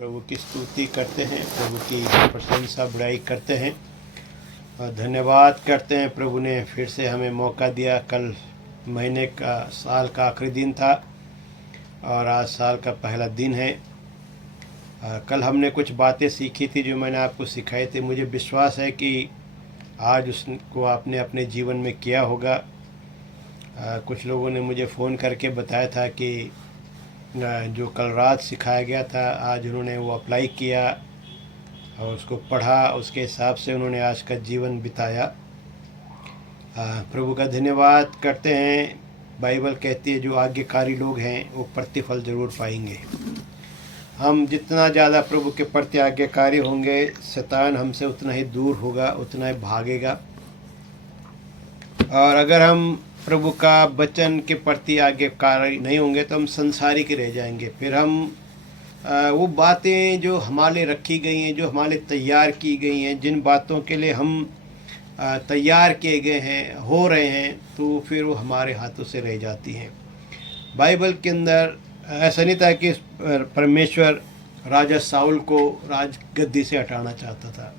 प्रभु की स्तुति करते हैं, प्रभु की प्रशंसा बुराई करते हैं और धन्यवाद करते हैं। प्रभु ने फिर से हमें मौका दिया। कल महीने का साल का आखिरी दिन था और आज साल का पहला दिन है। कल हमने कुछ बातें सीखी थी जो मैंने आपको सिखाई थी। मुझे विश्वास है कि आज उसको आपने अपने जीवन में किया होगा। कुछ लोगों ने मुझे फ़ोन करके बताया था कि जो कल रात सिखाया गया था आज उन्होंने वो अप्लाई किया और उसको पढ़ा, उसके हिसाब से उन्होंने आज का जीवन बिताया। प्रभु का धन्यवाद करते हैं। बाइबल कहती है जो आज्ञाकारी लोग हैं वो प्रतिफल ज़रूर पाएंगे। हम जितना ज़्यादा प्रभु के प्रति आज्ञाकारी होंगे, शैतान हमसे उतना ही दूर होगा, उतना ही भागेगा। और अगर हम प्रभु का वचन के प्रति आज्ञाकारी नहीं होंगे तो हम संसारिक रह जाएंगे। फिर हम वो बातें जो हमारे लिए रखी गई हैं, जो हमारे लिए तैयार की गई हैं, जिन बातों के लिए हम तैयार किए गए हैं, हो रहे हैं, तो फिर वो हमारे हाथों से रह जाती हैं। बाइबल के अंदर ऐसा नहीं था कि परमेश्वर राजा साउल को राजगद्दी से हटाना चाहता था।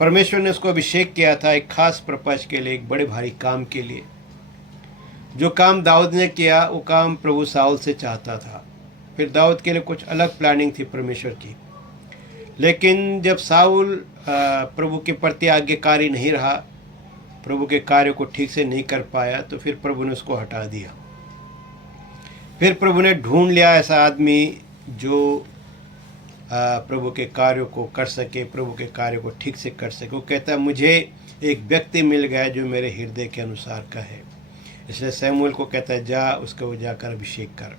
परमेश्वर ने उसको अभिषेक किया था एक खास पर्पज के लिए, एक बड़े भारी काम के लिए। जो काम दाऊद ने किया वो काम प्रभु साउल से चाहता था। फिर दाऊद के लिए कुछ अलग प्लानिंग थी परमेश्वर की। लेकिन जब साउल प्रभु के प्रति आज्ञाकारी नहीं रहा, प्रभु के कार्य को ठीक से नहीं कर पाया, तो फिर प्रभु ने उसको हटा दिया। फिर प्रभु ने ढूंढ लिया ऐसा आदमी जो प्रभु के कार्यों को कर सके, प्रभु के कार्य को ठीक से कर सके। वो कहता है मुझे एक व्यक्ति मिल गया जो मेरे हृदय के अनुसार का है। इसलिए शमूएल को कहता है जा उसको जाकर अभिषेक कर।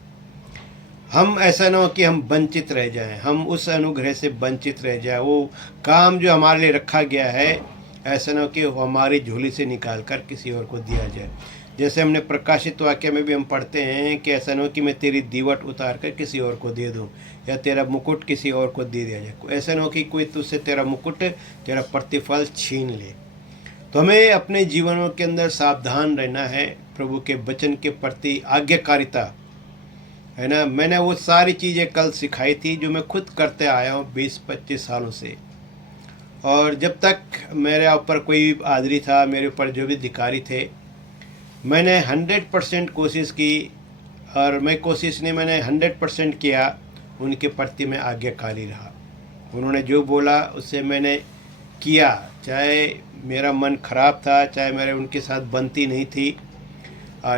हम ऐसा ना हो कि हम वंचित रह जाएं, हम उस अनुग्रह से वंचित रह जाए। वो काम जो हमारे लिए रखा गया है ऐसा ना हो कि वो हमारी झोली से निकाल कर किसी और को दिया जाए। जैसे हमने प्रकाशित वाक्य में भी हम पढ़ते हैं कि ऐसा ना हो कि मैं तेरी दीवट उतार कर किसी और को दे दूं या तेरा मुकुट किसी और को दे दिया जाए। ऐसा ना हो कि कोई तुझसे तेरा मुकुट, तेरा प्रतिफल छीन ले। तो हमें अपने जीवनों के अंदर सावधान रहना है। प्रभु के वचन के प्रति आज्ञाकारिता है ना। मैंने वो सारी चीज़ें कल सिखाई थी जो मैं खुद करते आया हूँ 20-25 सालों से। और जब तक मेरे ऊपर कोई आदरी था, मेरे ऊपर जो भी अधिकारी थे, मैंने 100% कोशिश की। और मैं कोशिश नहीं, मैंने 100% किया। उनके प्रति मैं आज्ञाकारी रहा। उन्होंने जो बोला उससे मैंने किया, चाहे मेरा मन खराब था, चाहे मेरे उनके साथ बनती नहीं थी,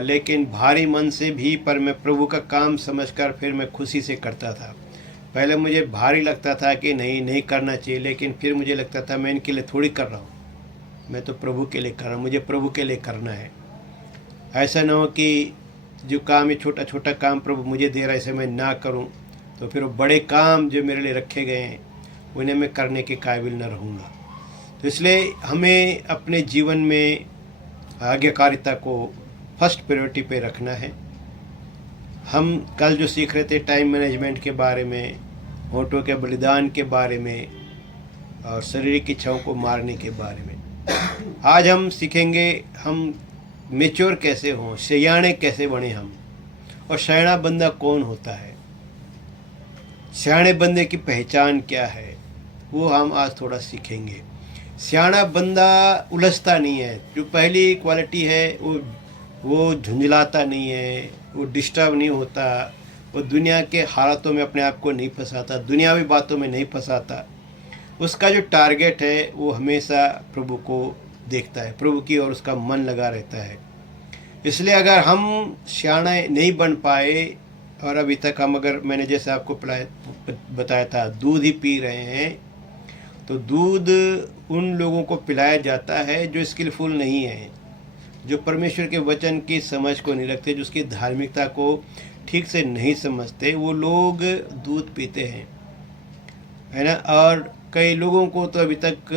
लेकिन भारी मन से भी। पर मैं प्रभु का काम समझकर फिर मैं खुशी से करता था। पहले मुझे भारी लगता था कि नहीं करना चाहिए, लेकिन फिर मुझे लगता था मैं इनके लिए थोड़ी कर रहा हूँ, मैं तो प्रभु के लिए कर रहा हूँ, मुझे प्रभु के लिए करना है। ऐसा ना हो कि जो काम, ये छोटा छोटा काम प्रभु मुझे दे रहा है इसे मैं ना करूं, तो फिर वो बड़े काम जो मेरे लिए रखे गए हैं उन्हें मैं करने के काबिल न रहूँगा। तो इसलिए हमें अपने जीवन में आज्ञाकारिता को फर्स्ट प्रायोरिटी पे रखना है। हम कल जो सीख रहे थे टाइम मैनेजमेंट के बारे में, होठों के बलिदान के बारे में और शारीरिक इच्छाओं को मारने के बारे में, आज हम सीखेंगे हम मेच्योर कैसे हों, सयाने कैसे बने हम, और सयाना बंदा कौन होता है, सयाने बंदे की पहचान क्या है, वो हम आज थोड़ा सीखेंगे। सयाना बंदा उलझता नहीं है। जो पहली क्वालिटी है वो झुंझलाता नहीं है, वो डिस्टर्ब नहीं होता, वो दुनिया के हालातों में अपने आप को नहीं फंसाता, दुनियावी बातों में नहीं फंसाता। उसका जो टारगेट है वो हमेशा प्रभु को देखता है, प्रभु की ओर उसका मन लगा रहता है। इसलिए अगर हम सियाने नहीं बन पाए और अभी तक हम, अगर मैंने जैसे आपको बताया था, दूध ही पी रहे हैं, तो दूध उन लोगों को पिलाया जाता है जो स्किलफुल नहीं है, जो परमेश्वर के वचन की समझ को नहीं रखते, जो उसकी धार्मिकता को ठीक से नहीं समझते, वो लोग दूध पीते हैं, है ना। और कई लोगों को तो अभी तक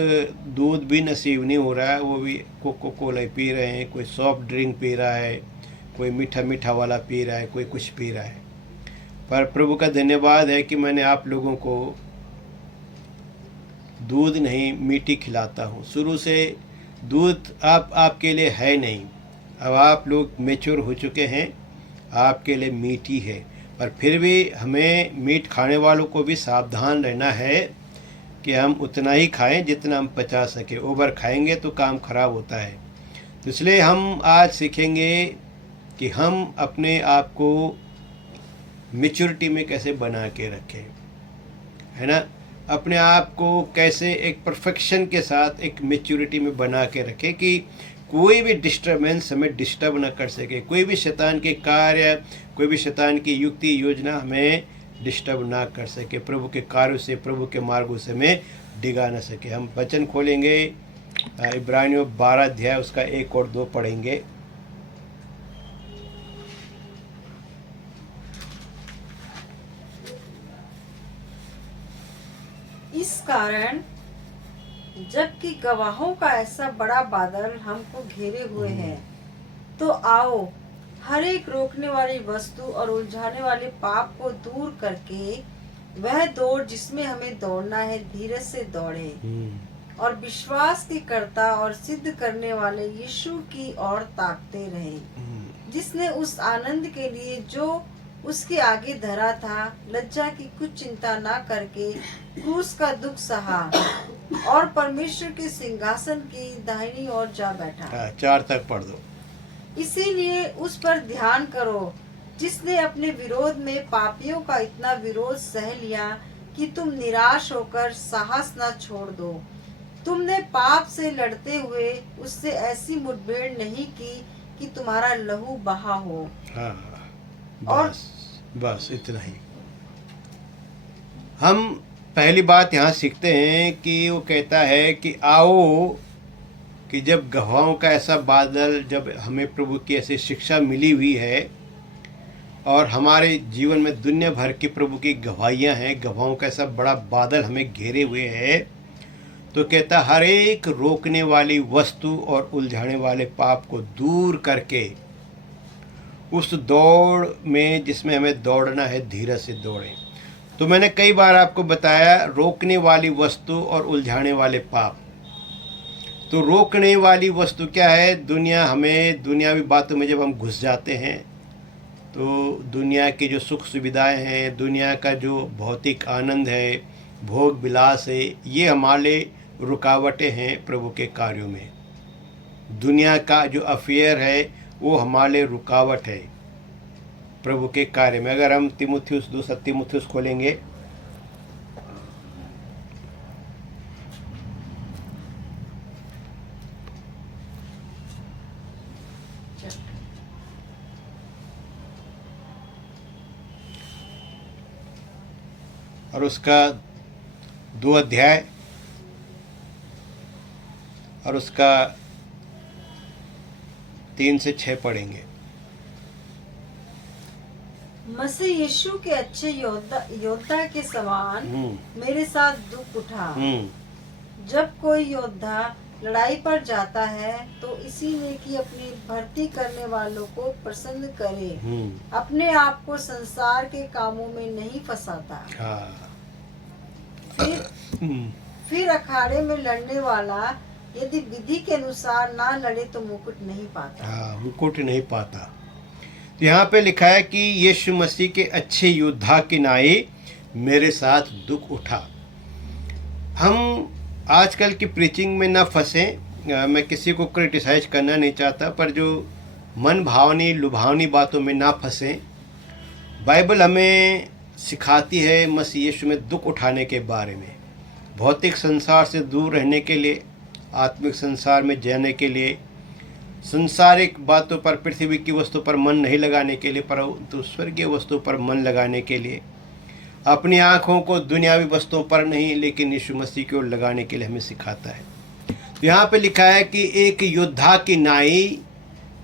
दूध भी नसीब नहीं हो रहा है, वो भी कोको कोला पी रहे हैं, कोई सॉफ्ट ड्रिंक पी रहा है, कोई मीठा मीठा वाला पी रहा है, कोई कुछ पी रहा है। पर प्रभु का धन्यवाद है कि मैंने आप लोगों को दूध नहीं मीठी खिलाता हूँ। शुरू से दूध आपके लिए है नहीं, अब आप लोग मैच्योर हो चुके हैं, आपके लिए मीठी है। और फिर भी हमें मीट खाने वालों को भी सावधान रहना है कि हम उतना ही खाएं जितना हम पचा सके। ओवर खाएंगे तो काम खराब होता है। तो इसलिए हम आज सीखेंगे कि हम अपने आप को मैच्योरिटी में कैसे बना के रखें, है ना। अपने आप को कैसे एक परफेक्शन के साथ एक मैच्योरिटी में बना के रखें कि कोई भी डिस्टर्बेंस हमें डिस्टर्ब ना कर सके, कोई भी शैतान के कार्य, कोई भी शैतान की युक्ति योजना हमें डिस्टर्ब ना कर सके, प्रभु के कार्यों से, प्रभु के मार्गों से हमें डिगा ना सके। हम वचन खोलेंगे, इब्रानियों 12 अध्याय उसका 1 और 2 पढ़ेंगे। इस कारण जबकि गवाहों का ऐसा बड़ा बादल हमको घेरे हुए है, तो आओ हर एक रोकने वाली वस्तु और उलझाने वाले पाप को दूर करके वह दौड़ जिसमें हमें दौड़ना है धीरज से दौड़े और विश्वास के कर्ता और सिद्ध करने वाले यीशु की ओर ताकते रहे, जिसने उस आनंद के लिए जो उसके आगे धरा था लज्जा की कुछ चिंता ना करके क्रूस का दुख सहा और परमेश्वर के सिंहासन की दाहिनी ओर जा बैठा। 4 तक पढ़ दो। इसीलिए उस पर ध्यान करो जिसने अपने विरोध में पापियों का इतना विरोध सह लिया कि तुम निराश होकर साहस न छोड़ दो। तुमने पाप से लड़ते हुए उससे ऐसी मुठभेड़ नहीं की कि तुम्हारा लहू बहा हो। हाँ, और बस इतना ही। हम पहली बात यहाँ सीखते हैं कि वो कहता है कि आओ, कि जब गवाहों का ऐसा बादल, जब हमें प्रभु की ऐसी शिक्षा मिली हुई है और हमारे जीवन में दुनिया भर की प्रभु की गवाहियाँ हैं, गवाहों का ऐसा बड़ा बादल हमें घेरे हुए है, तो कहता हर एक रोकने वाली वस्तु और उलझाने वाले पाप को दूर करके उस दौड़ में जिसमें हमें दौड़ना है धीरज से दौड़ें। तो मैंने कई बार आपको बताया रोकने वाली वस्तु और उलझाने वाले पाप। तो रोकने वाली वस्तु क्या है? दुनिया, हमें दुनियावी बातों में जब हम घुस जाते हैं तो दुनिया की जो सुख सुविधाएं हैं, दुनिया का जो भौतिक आनंद है, भोग विलास है, ये हमारे रुकावटें हैं प्रभु के कार्यों में। दुनिया का जो अफेयर है वो हमारे रुकावट है प्रभु के कार्य में। अगर हम तीमुथियुस 2 तीमुथियुस खोलेंगे, और उसका 2 अध्याय और उसका 3 से 6 पढ़ेंगे। मसीह यीशु के अच्छे योद्धा के समान मेरे साथ दुख उठा। जब कोई योद्धा लड़ाई पर जाता है तो इसीलिए कि अपनी भर्ती करने वालों को प्रसन्न करे, अपने आप को संसार के कामों में नहीं फंसाता। फिर अखाड़े में लड़ने वाला यदि विधि के अनुसार ना लड़े तो मुकुट नहीं पाता। मुकुट नहीं पाता। तो यहाँ पे लिखा है कि यीशु मसीह के अच्छे योद्धा के नाए मेरे साथ दुख उठा। हम आजकल की प्रीचिंग में ना फंसें। मैं किसी को क्रिटिसाइज करना नहीं चाहता, पर जो मन भावनी लुभावनी बातों में ना फंसें। बाइबल हमें सिखाती है मसीह यीशु में दुख उठाने के बारे में, भौतिक संसार से दूर रहने के लिए, आत्मिक संसार में जाने के लिए, संसारिक बातों पर, पृथ्वी की वस्तु पर मन नहीं लगाने के लिए, परंतु स्वर्गीय वस्तु पर मन लगाने के लिए, अपनी आँखों को दुनियावी वस्तुओं पर नहीं लेकिन यीशु मसीह की ओर लगाने के लिए हमें सिखाता है। तो यहाँ पे लिखा है कि एक योद्धा की नाई,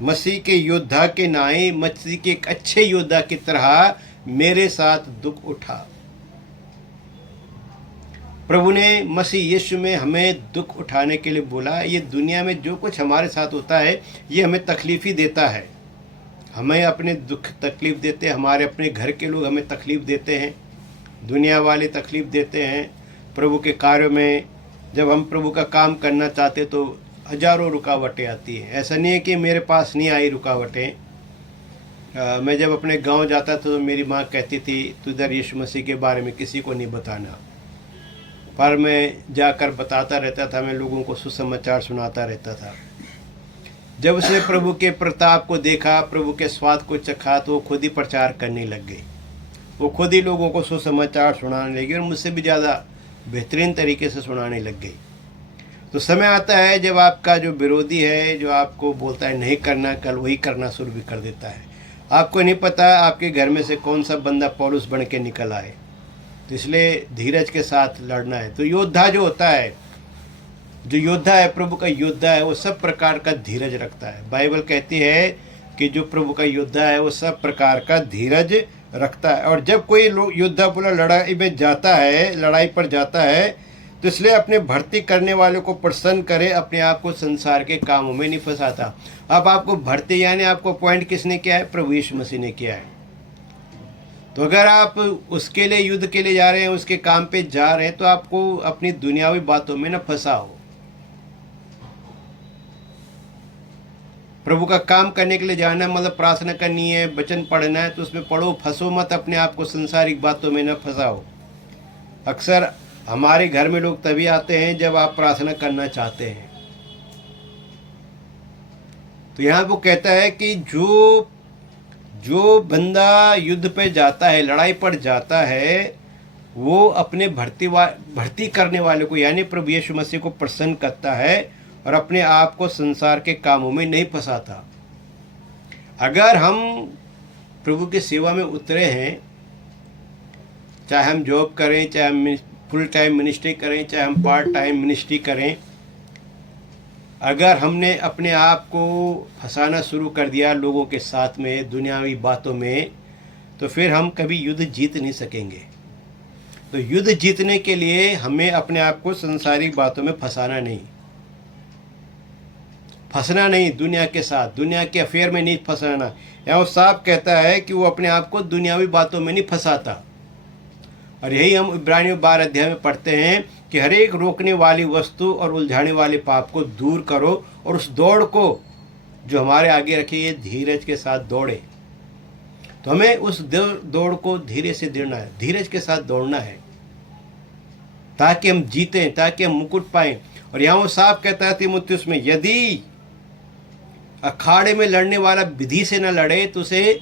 मसीह के योद्धा के नाई, मसीह के एक अच्छे योद्धा की तरह मेरे साथ दुख उठा। प्रभु ने मसीह यीशु में हमें दुख उठाने के लिए बोला। ये दुनिया में जो कुछ हमारे साथ होता है ये हमें तकलीफ़ ही देता है, हमें अपने दुख तकलीफ़ देते हैं, हमारे अपने घर के लोग हमें तकलीफ़ देते हैं, दुनिया वाले तकलीफ़ देते हैं। प्रभु के कार्य में जब हम प्रभु का काम करना चाहते तो हजारों रुकावटें आती हैं। ऐसा नहीं है कि मेरे पास नहीं आई रुकावटें, मैं जब अपने गांव जाता था तो मेरी माँ कहती थी तू इधर यीशु मसीह के बारे में किसी को नहीं बताना, पर मैं जाकर बताता रहता था, मैं लोगों को सुसमाचार सुनाता रहता था। जब उसने प्रभु के प्रताप को देखा, प्रभु के स्वाद को चखा, तो वो खुद ही प्रचार करने लग गई। वो खुद ही लोगों को सुसमाचार सुनाने लगी और मुझसे भी ज़्यादा बेहतरीन तरीके से सुनाने लग गई। तो समय आता है जब आपका जो विरोधी है, जो आपको बोलता है नहीं करना, कल वही करना शुरू भी कर देता है। आपको नहीं पता आपके घर में से कौन सा बंदा पौलुस बन के निकल आए। तो इसलिए धीरज के साथ लड़ना है। तो योद्धा जो होता है, जो योद्धा है, प्रभु का योद्धा है, वो सब प्रकार का धीरज रखता है। बाइबल कहती है कि जो प्रभु का योद्धा है वो सब प्रकार का धीरज रखता है। और जब कोई योद्धा पूरा लड़ाई में जाता है, लड़ाई पर जाता है, तो इसलिए अपने भर्ती करने वालों को प्रसन्न करे, अपने आप को संसार के कामों में नहीं फंसाता। अब आपको भर्ती यानी आपको पॉइंट किसने किया है? प्रभु यीशु मसीह ने किया है। तो अगर आप उसके लिए, युद्ध के लिए जा रहे हैं, उसके काम पे जा रहे हैं, तो आपको अपनी दुनियावी बातों में न फंसाओ। प्रभु का काम करने के लिए जाना मतलब प्रार्थना करनी है, वचन पढ़ना है, तो उसमें पढ़ो, फंसो मत, अपने आप को संसारिक बातों में न फंसाओ। अक्सर हमारे घर में लोग तभी आते हैं जब आप प्रार्थना करना चाहते हैं। तो यहाँ वो कहता है कि जो बंदा युद्ध पे जाता है, लड़ाई पर जाता है, वो अपने भर्ती करने वाले को यानी प्रभु यीशु मसीह को प्रसन्न करता है और अपने आप को संसार के कामों में नहीं फंसाता। अगर हम प्रभु की सेवा में उतरे हैं, चाहे हम जॉब करें, चाहे हम फुल टाइम मिनिस्ट्री करें, चाहे हम पार्ट टाइम मिनिस्ट्री करें, अगर हमने अपने आप को फंसाना शुरू कर दिया लोगों के साथ में, दुनियावी बातों में, तो फिर हम कभी युद्ध जीत नहीं सकेंगे। तो युद्ध जीतने के लिए हमें अपने आप को संसारिक बातों में फंसना नहीं, दुनिया के साथ, दुनिया के अफेयर में नहीं फंसाना। यहाँ वो साफ कहता है कि वो अपने आप को दुनियावी बातों में नहीं फंसाता। और यही हम इब्रानियों 12 अध्याय में पढ़ते हैं कि हर एक रोकने वाली वस्तु और उलझाने वाले पाप को दूर करो और उस दौड़ को जो हमारे आगे रखी है धीरज के साथ दौड़े। तो हमें उस दौड़ को धीरे से दौड़ना है, धीरज के साथ दौड़ना है, ताकि हम जीतें, ताकि हम मुकुट पाएं। और यहाँ वो साफ कहता है तीमुथियुस में, यदि अखाड़े में लड़ने वाला विधि से न लड़े तो उसे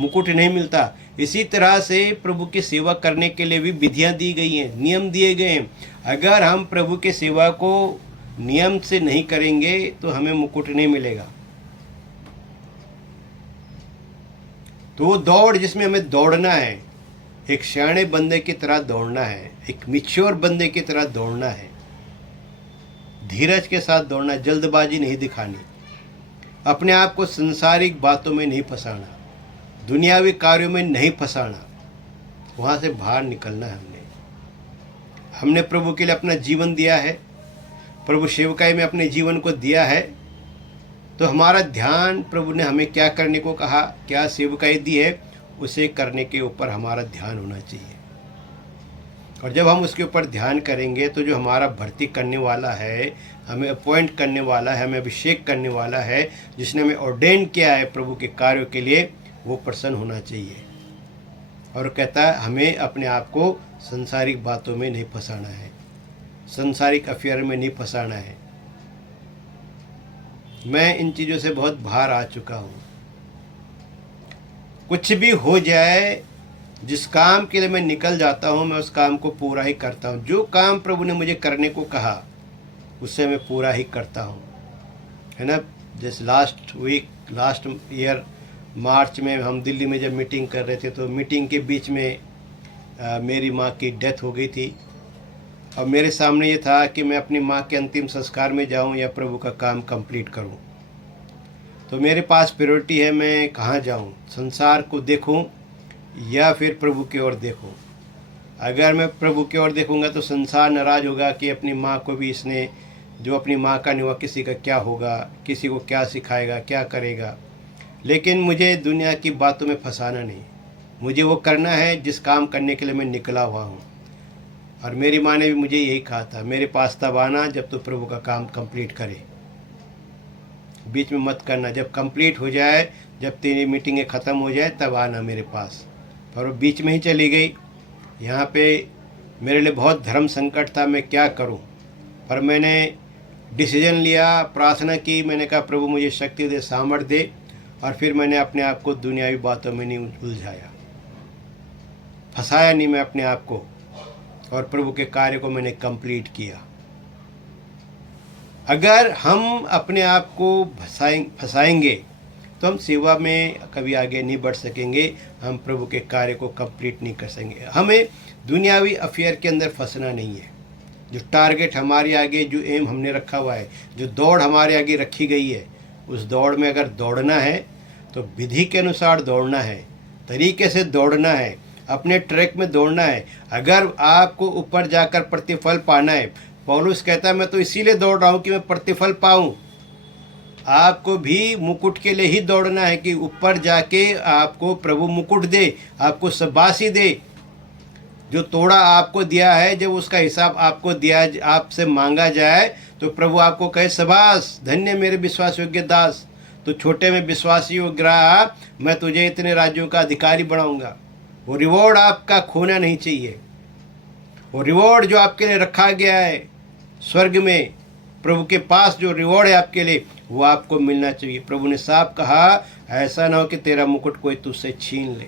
मुकुट नहीं मिलता। इसी तरह से प्रभु की सेवा करने के लिए भी विधियां दी गई हैं, नियम दिए गए हैं। अगर हम प्रभु की सेवा को नियम से नहीं करेंगे तो हमें मुकुट नहीं मिलेगा। तो वो दौड़ जिसमें हमें दौड़ना है, एक सियाणे बंदे की तरह दौड़ना है, एक मैच्योर बंदे की तरह दौड़ना है, धीरज के साथ दौड़ना, जल्दबाजी नहीं दिखानी, अपने आप को संसारिक बातों में नहीं फंसाना, दुनियावी कार्यों में नहीं फंसाना, वहाँ से बाहर निकलना है। हमने प्रभु के लिए अपना जीवन दिया है, प्रभु सेवकाई में अपने जीवन को दिया है, तो हमारा ध्यान प्रभु ने हमें क्या करने को कहा, क्या सेवकाई दी है, उसे करने के ऊपर हमारा ध्यान होना चाहिए। और जब हम उसके ऊपर ध्यान करेंगे तो जो हमारा भर्ती करने वाला है, हमें अपॉइंट करने वाला है, हमें अभिषेक करने वाला है, जिसने हमें ऑर्डेन किया है प्रभु के कार्यों के लिए, वो प्रसन्न होना चाहिए। और कहता है हमें अपने आप को संसारिक बातों में नहीं फंसाना है, संसारिक अफेयर में नहीं फंसाना है। मैं इन चीज़ों से बहुत बाहर आ चुका हूँ। कुछ भी हो जाए, जिस काम के लिए मैं निकल जाता हूँ, मैं उस काम को पूरा ही करता हूँ। जो काम प्रभु ने मुझे करने को कहा उससे मैं पूरा ही करता हूँ, है ना। जैसे लास्ट ईयर मार्च में हम दिल्ली में जब मीटिंग कर रहे थे, तो मीटिंग के बीच में मेरी माँ की डेथ हो गई थी। और मेरे सामने ये था कि मैं अपनी माँ के अंतिम संस्कार में जाऊँ या प्रभु का काम कंप्लीट करूँ। तो मेरे पास प्रायोरिटी है, मैं कहाँ जाऊँ, संसार को देखूँ या फिर प्रभु की ओर देखूँ। अगर मैं प्रभु की ओर देखूँगा तो संसार नाराज़ होगा कि अपनी माँ को भी इसने, जो अपनी माँ का नहीं हुआ, किसी का क्या होगा, किसी को क्या सिखाएगा, क्या करेगा। लेकिन मुझे दुनिया की बातों में फंसाना नहीं, मुझे वो करना है जिस काम करने के लिए मैं निकला हुआ हूँ। और मेरी माँ ने भी मुझे यही कहा था, मेरे पास तब आना जब तो प्रभु का काम कंप्लीट करे। बीच में मत करना, जब कंप्लीट हो जाए, जब तेरी मीटिंगें ख़त्म हो जाए तब आना मेरे पास। पर वो बीच में ही चली गई। यहाँ पे मेरे लिए बहुत धर्म संकट था, मैं क्या करूँ। पर मैंने डिसीजन लिया, प्रार्थना की, मैंने कहा प्रभु मुझे शक्ति दे, सामर्थ्य दे, और फिर मैंने अपने आप को दुनियावी बातों में नहीं उलझाया, फंसाया नहीं मैं अपने आप को, और प्रभु के कार्य को मैंने कंप्लीट किया। अगर हम अपने आप को फंसाएंगे तो हम सेवा में कभी आगे नहीं बढ़ सकेंगे, हम प्रभु के कार्य को कंप्लीट नहीं कर सकेंगे। हमें दुनियावी अफेयर के अंदर फंसना नहीं है। जो टारगेट हमारे आगे, जो एम हमने रखा हुआ है, जो दौड़ हमारे आगे रखी गई है, उस दौड़ में अगर दौड़ना है तो विधि के अनुसार दौड़ना है, तरीके से दौड़ना है, अपने ट्रैक में दौड़ना है। अगर आपको ऊपर जाकर प्रतिफल पाना है, पौलुस कहता है मैं तो इसीलिए दौड़ रहा हूँ कि मैं प्रतिफल पाऊँ। आपको भी मुकुट के लिए ही दौड़ना है कि ऊपर जाके आपको प्रभु मुकुट दे, आपको शाबाशी दे। जो तोड़ा आपको दिया है, जब उसका हिसाब आपको दिया, आपसे मांगा जाए, तो प्रभु आपको कहे शाबाश, धन्य मेरे विश्वास योग्य दास, तो छोटे में विश्वास योग्य रहा, मैं तुझे इतने राज्यों का अधिकारी बनाऊंगा। वो रिवॉर्ड आपका खोना नहीं चाहिए। वो रिवॉर्ड जो आपके लिए रखा गया है स्वर्ग में, प्रभु के पास जो रिवॉर्ड है आपके लिए, वो आपको मिलना चाहिए। प्रभु ने साफ कहा, ऐसा ना हो कि तेरा मुकुट कोई तुझसे छीन ले।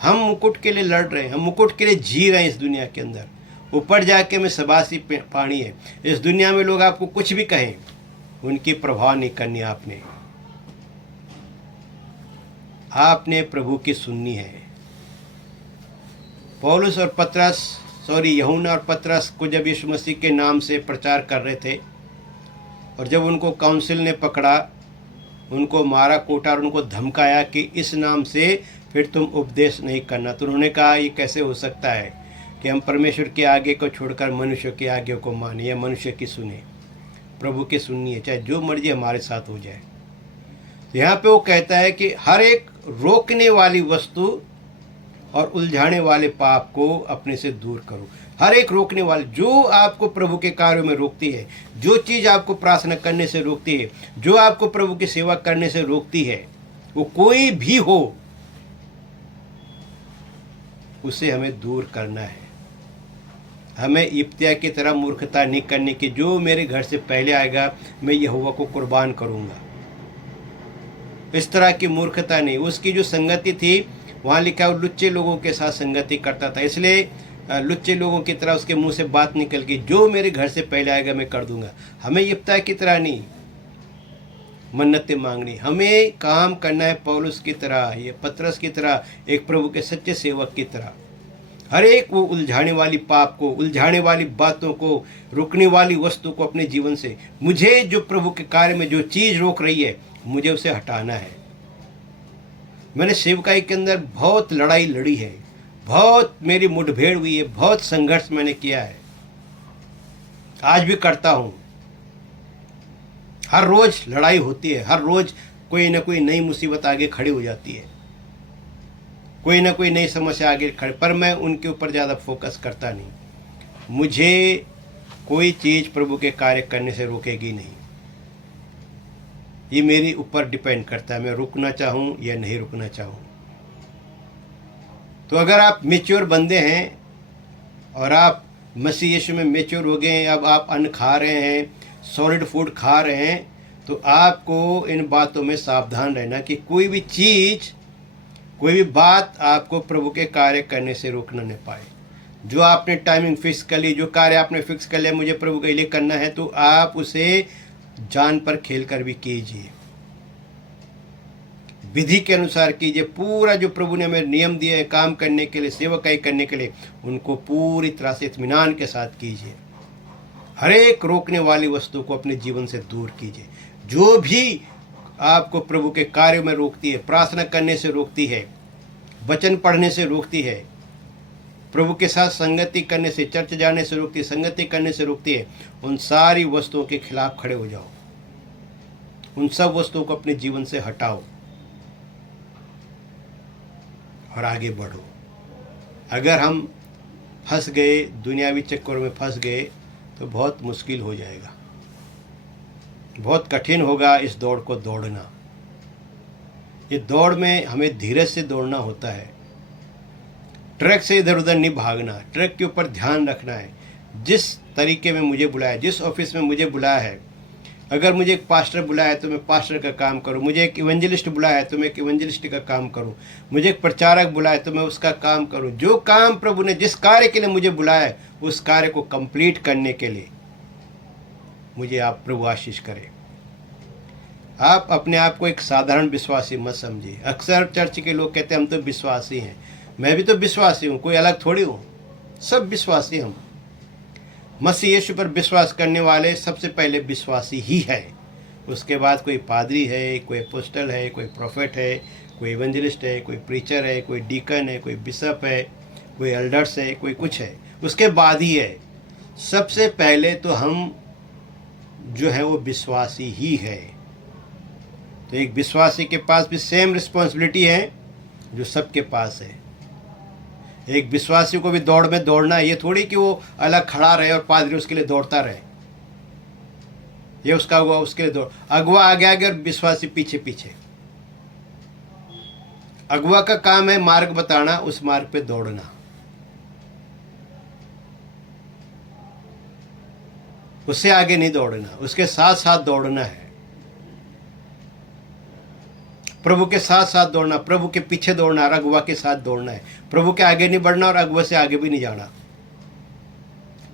हम मुकुट के लिए लड़ रहे हैं, हम मुकुट के लिए जी रहे हैं इस दुनिया के अंदर। ऊपर जाके में शाबाशी पानी है। इस दुनिया में लोग आपको कुछ भी कहें, उनकी परवाह नहीं करनी। आपने प्रभु की सुननी है। पौलुस और पतरस, यूहन्ना और पतरस को जब यीशु मसीह के नाम से प्रचार कर रहे थे, और जब उनको काउंसिल ने पकड़ा, उनको मारा कूटा और उनको धमकाया कि इस नाम से फिर तुम उपदेश नहीं करना, तो उन्होंने कहा ये कैसे हो सकता है कि हम परमेश्वर के आगे को छोड़कर मनुष्य के आगे को माने या मनुष्य की सुने। प्रभु की सुननी है, चाहे जो मर्जी हमारे साथ हो जाए। तो यहाँ पे वो कहता है कि हर एक रोकने वाली वस्तु और उलझाने वाले पाप को अपने से दूर करो। हर एक रोकने वाले, जो आपको प्रभु के कार्यों में रोकती है, जो चीज़ आपको प्रार्थना करने से रोकती है, जो आपको प्रभु की सेवा करने से रोकती है, वो कोई भी हो, उसे हमें दूर करना है। हमें इब्तिया की तरह मूर्खता नहीं करनी कि जो मेरे घर से पहले आएगा मैं यहोवा को कुर्बान करूंगा। इस तरह की मूर्खता नहीं। उसकी जो संगति थी, वहाँ लिखा है वो लुच्चे लोगों के साथ संगति करता था, इसलिए लुच्चे लोगों की तरह उसके मुंह से बात निकल गई, जो मेरे घर से पहले आएगा मैं कर दूंगा। हमें इब्तिया की तरह नहीं मन्नतें मांगनी, हमें काम करना है पौलुस की तरह, ये पतरस की तरह, एक प्रभु के सच्चे सेवक की तरह। हर एक वो उलझाने वाली पाप को, उलझाने वाली बातों को, रुकने वाली वस्तु को अपने जीवन से, मुझे जो प्रभु के कार्य में जो चीज़ रोक रही है, मुझे उसे हटाना है। मैंने सेवकाई के अंदर बहुत लड़ाई लड़ी है, बहुत मेरी मुठभेड़ हुई है, बहुत संघर्ष मैंने किया है, आज भी करता हूँ। हर रोज लड़ाई होती है, हर रोज कोई ना कोई नई मुसीबत आगे खड़ी हो जाती है, कोई ना कोई नई समस्या आगे खड़ी, पर मैं उनके ऊपर ज़्यादा फोकस करता नहीं। मुझे कोई चीज़ प्रभु के कार्य करने से रोकेगी नहीं। ये मेरे ऊपर डिपेंड करता है, मैं रुकना चाहूँ या नहीं रुकना चाहूँ। तो अगर आप मैच्योर बंदे हैं और आप मसीह यीशु में मैच्योर हो गए हैं, अब आप अन्न खा रहे हैं, सॉलिड फूड खा रहे हैं, तो आपको इन बातों में सावधान रहना कि कोई भी चीज़, कोई भी बात आपको प्रभु के कार्य करने से रोकना नहीं पाए। जो आपने टाइमिंग फिक्स कर ली, जो कार्य आपने फिक्स कर लिया मुझे प्रभु के लिए करना है, तो आप उसे जान पर खेल कर भी कीजिए, विधि के अनुसार कीजिए। पूरा जो प्रभु ने हमें नियम दिए हैं काम करने के लिए, सेवकाई करने के लिए, उनको पूरी तरह से इत्मीनान के साथ कीजिए। हर एक रोकने वाली वस्तु को अपने जीवन से दूर कीजिए। जो भी आपको प्रभु के कार्यों में रोकती है, प्रार्थना करने से रोकती है, वचन पढ़ने से रोकती है, प्रभु के साथ संगति करने से, चर्च जाने से रोकती है, संगति करने से रोकती है, उन सारी वस्तुओं के खिलाफ खड़े हो जाओ। उन सब वस्तुओं को अपने जीवन से हटाओ और आगे बढ़ो। अगर हम फंस गए, दुनियावी चक्करों में फंस गए, तो बहुत मुश्किल हो जाएगा। बहुत कठिन होगा इस दौड़ को दौड़ना। ये दौड़ में हमें धीरज से दौड़ना होता है। ट्रैक से इधर उधर नहीं भागना, ट्रैक के ऊपर ध्यान रखना है। जिस तरीके में मुझे बुलाया, जिस ऑफिस में मुझे बुलाया है, अगर मुझे एक पास्टर बुलाया है तो मैं पास्टर का काम करूं, मुझे एक इवेंजलिस्ट बुलाया है तो मैं एक इवेंजलिस्ट का काम करूं, मुझे एक प्रचारक बुलाया है तो मैं उसका काम करूं। जो काम प्रभु ने जिस कार्य के लिए मुझे बुलाया है उस कार्य को कंप्लीट करने के लिए मुझे आप प्रभु आशीष करें। आप अपने आप को एक साधारण विश्वासी मत समझिए। अक्सर चर्च के लोग कहते हैं हम तो विश्वासी हैं। मैं भी तो विश्वासी हूँ, कोई अलग थोड़ी हूँ, सब विश्वासी हम। मसीह यीशु पर विश्वास करने वाले सबसे पहले विश्वासी ही है। उसके बाद कोई पादरी है, कोई अपोस्टल है, कोई प्रोफेट है, कोई इवेंजलिस्ट है, कोई प्रीचर है, कोई डीकन है, कोई बिशप है, कोई एल्डर्स है, कोई कुछ है, उसके बाद ही है। सबसे पहले तो हम जो है वो विश्वासी ही है। तो एक विश्वासी के पास भी सेम रिस्पॉन्सिबिलिटी है जो सबके पास है। एक विश्वासी को भी दौड़ में दौड़ना है, ये थोड़ी कि वो अलग खड़ा रहे और पादरी उसके लिए दौड़ता रहे। ये उसका अगुआ उसके लिए दौड़, अगुआ आगे आगे और विश्वासी पीछे पीछे। अगुआ का काम है मार्ग बताना, उस मार्ग पे दौड़ना। उससे आगे नहीं दौड़ना, उसके साथ साथ दौड़ना है। प्रभु के साथ साथ दौड़ना, प्रभु के पीछे दौड़ना और अगुआ के साथ दौड़ना है। प्रभु के आगे नहीं बढ़ना और अगुआ से आगे भी नहीं जाना।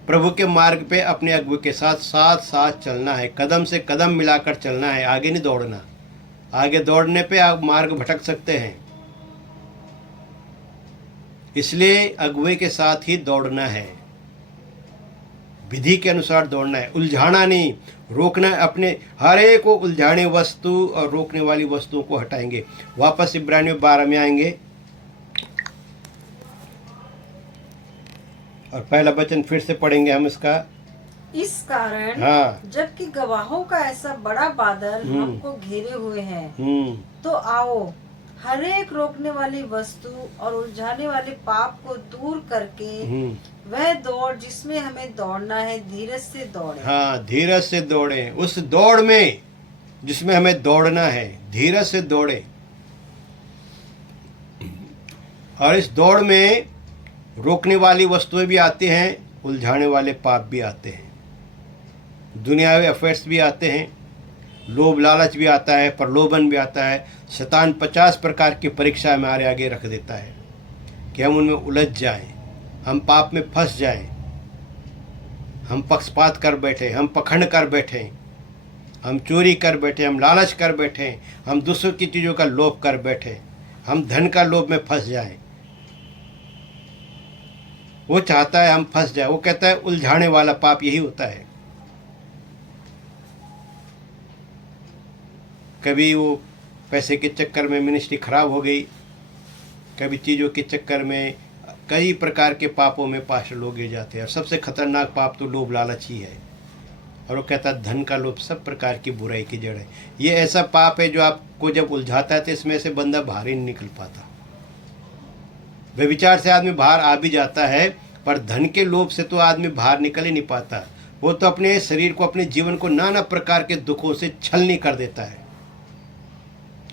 प्रभु के मार्ग पे अपने अगुआ के साथ साथ साथ चलना है, कदम से कदम मिलाकर चलना है, आगे नहीं दौड़ना। आगे दौड़ने पे आप मार्ग भटक सकते हैं। इसलिए अगुए के साथ ही दौड़ना है, विधि के अनुसार दौड़ना है, उलझाना नहीं, रोकना है। अपने हर एक को उलझाने वस्तु और रोकने वाली वस्तुओं को हटाएंगे। वापस इब्रानियों 12 में आएंगे और पहला वचन फिर से पढ़ेंगे हम इसका। इस कारण हाँ, जबकि गवाहों का ऐसा बड़ा बादल हमको घेरे हुए है, तो आओ हर एक रोकने वाली वस्तु और उलझाने वाले पाप को दूर करके वह दौड़ जिसमें हमें दौड़ना है धीरज से दौड़े। हाँ, धीरज से दौड़े। उस दौड़ में जिसमें हमें दौड़ना है धीरज से दौड़े। और इस दौड़ में रोकने वाली वस्तुएं भी आती हैं, उलझाने वाले पाप भी आते हैं, दुनियावी अफेयर्स भी आते हैं, लोभ लालच भी आता है, प्रलोभन भी आता है। शैतान 50 प्रकार की परीक्षा हमारे आगे रख देता है कि हम उनमें उलझ जाएं, हम पाप में फंस जाएं, हम पक्षपात कर बैठे, हम पखंड कर बैठे, हम चोरी कर बैठे, हम लालच कर बैठे, हम दूसरों की चीज़ों का लोभ कर बैठे, हम धन का लोभ में फंस जाएं। वो चाहता है हम फंस जाए। वो कहता है उलझाने वाला पाप यही होता है। कभी वो पैसे के चक्कर में मिनिस्ट्री खराब हो गई, कभी चीज़ों के चक्कर में, कई प्रकार के पापों में पास्टर लोग गिर जाते हैं। और सबसे खतरनाक पाप तो लोभ लालच ही है। और वो कहता है धन का लोभ सब प्रकार की बुराई की जड़ है। ये ऐसा पाप है जो आपको जब उलझाता है तो इसमें से बंदा बाहर ही नहीं निकल पाता। व्यभिचार से आदमी बाहर आ भी जाता है, पर धन के लोभ से तो आदमी बाहर निकल ही नहीं पाता। वो तो अपने शरीर को, अपने जीवन को नाना प्रकार के दुखों से छलनी कर देता है।